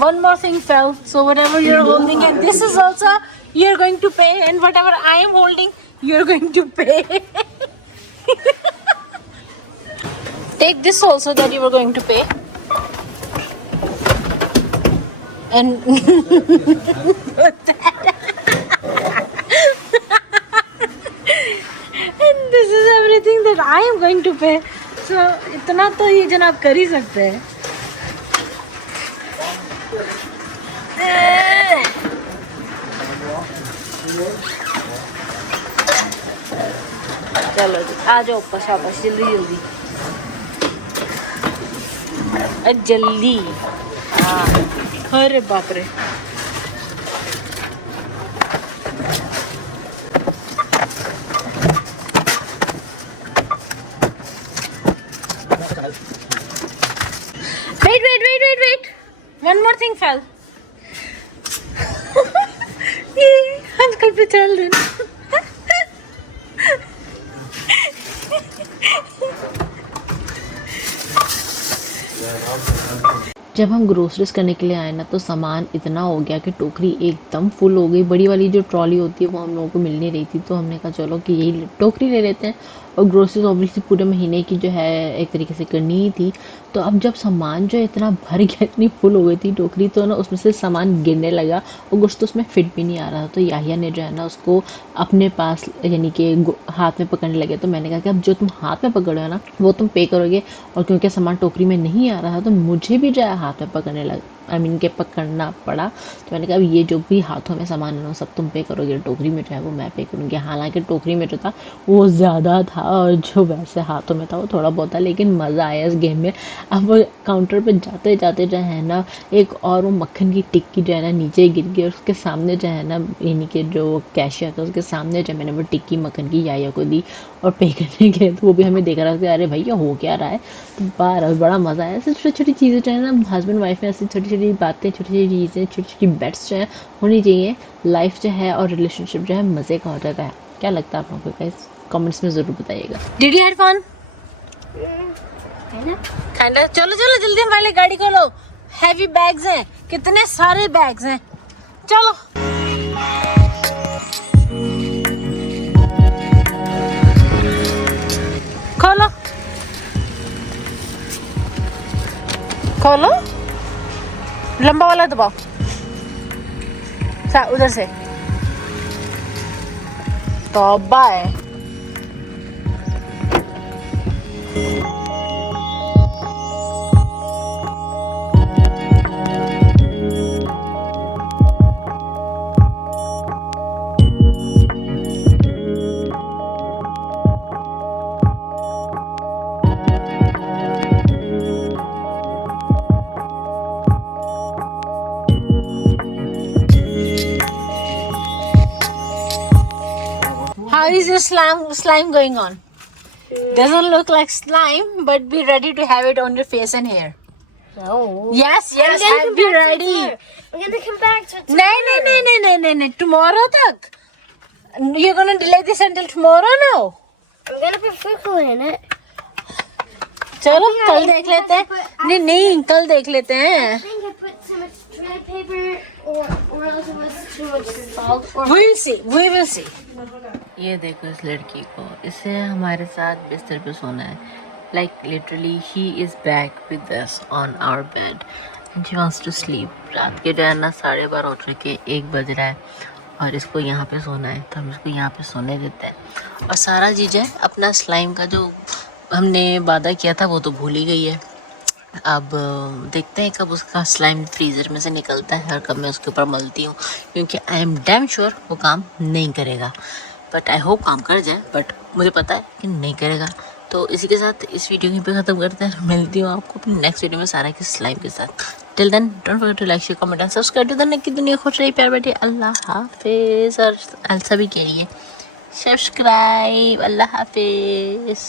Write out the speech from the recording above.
one more thing fell. So whatever you're holding, and this is also you're going to pay, and whatever I am holding, you're going to pay. Take this also that you were going to pay. And and this is everything that I am going to pay. So इतना तो ये जनाब कर ही सकते हैं. चलो जी आ जाओ ऊपर शाबाश जल्दी जल्दी जल्दी. हाँ अरे बाप रे. Wait. One more thing fell. Uncle पे चल देना. जब हम ग्रोसरीज करने के लिए आए ना तो सामान इतना हो गया कि टोकरी एकदम फुल हो गई. बड़ी वाली जो ट्रॉली होती है वो हम लोगों को मिल नहीं रही थी, तो हमने कहा चलो कि यही टोकरी ले लेते हैं. और ग्रोसरीज ऑब्वियसली पूरे महीने की जो है एक तरीके से करनी ही थी. तो अब जब सामान जो इतना भर गया, इतनी फुल हो गई थी टोकरी, तो ना उसमें से सामान गिरने लगा और कुछ तो उसमें फिट भी नहीं आ रहा था. तो याहिया ने जो है ना उसको अपने पास यानी कि हाथ में पकड़ने लगे. तो मैंने कहा कि अब जो तुम हाथ में पकड़ो है ना वो तुम पे करोगे, और क्योंकि सामान टोकरी में नहीं आ रहा था तो मुझे भी जो है हाथ में पकड़ने लगा, के पकड़ना पड़ा. तो मैंने कहा अब ये जो भी हाथों में सामान है ना सब तुम पे करोगे, टोकरी में जो है वो मैं पे करूँगी. हालांकि टोकरी में जो था वो ज़्यादा था और जो वैसे हाथों में था वो थोड़ा बहुत था, लेकिन मज़ा आया इस गेम में. अब वो काउंटर पे जाते जाते जो है ना एक और वो मक्खन की टिक्की जो है ना नीचे गिर गई, और उसके सामने जो है ना यानी कि जो कैशियर था उसके सामने जो मैंने वो टिक्की मक्खन की याहिया को दी और पे करने गए. तो वो भी हमें देख रहा था अरे भैया हो क्या रहा है. तो बड़ा मज़ा आया. ऐसी छोटी छोटी चीज़ें जो है ना हस्बैंड वाइफ में ऐसी छोटी छोटी बातें, छोटी छोटी चीज़ें, छोटी छोटी बेट्स जो है होनी चाहिए. लाइफ जो है और रिलेशनशिप जो है मज़े का हो जाता है. क्या लगता है आप लोगों को गाइस? कमेंट्स में ज़रूर बताइएगा. Did you have fun? Kinda. चलो जल्दी हमारे गाड़ी को लो. हैवी बैग्स हैं, कितने सारे बैग्स हैं. चलो खोलो लंबा वाला दबाओ. उधर से तौबा है. How is your slime going on? Doesn't look like slime, but be ready to have it on your face and hair. No. Yes, I'll be ready. I'm gonna come back to it. No. Tomorrow tak. You're gonna delay this until tomorrow now? I'm gonna put food color in it. चलो कल देख लेते हैं. नहीं कल देख लेते हैं. I think I put too much dry paper or else it was too much salt or We will see. ये देखो इस लड़की को, इसे हमारे साथ बिस्तर पे सोना है. Like literally he is back with us on our bed and she wants to sleep. रात के जो है ना 12:30 हो चुके, 1 बज रहा है और इसको यहाँ पे सोना है, तो हम इसको यहाँ पे सोने देते हैं. और सारा चीज़ है अपना स्लाइम का जो हमने वादा किया था वो तो भूल ही गई है. अब देखते हैं कब उसका स्लाइम फ्रीज़र में से निकलता है और कब मैं उसके ऊपर मलती हूँ, क्योंकि आई एम डैम श्योर वो काम नहीं करेगा. बट आई होप काम कर जाए, बट मुझे पता है कि नहीं करेगा. तो इसी के साथ इस वीडियो की पे ख़त्म करते हैं. मिलती हूँ आपको अपनी नेक्स्ट वीडियो में सारा के स्लाइम के साथ. Till then don't forget to like, share, comment and subscribe to Dhanak की दुनिया. खुश रही, प्यार बैठे. अल्लाह हाफिज़. और एल्सा भी कह रही है सब्सक्राइब. अल्लाह हाफिज़.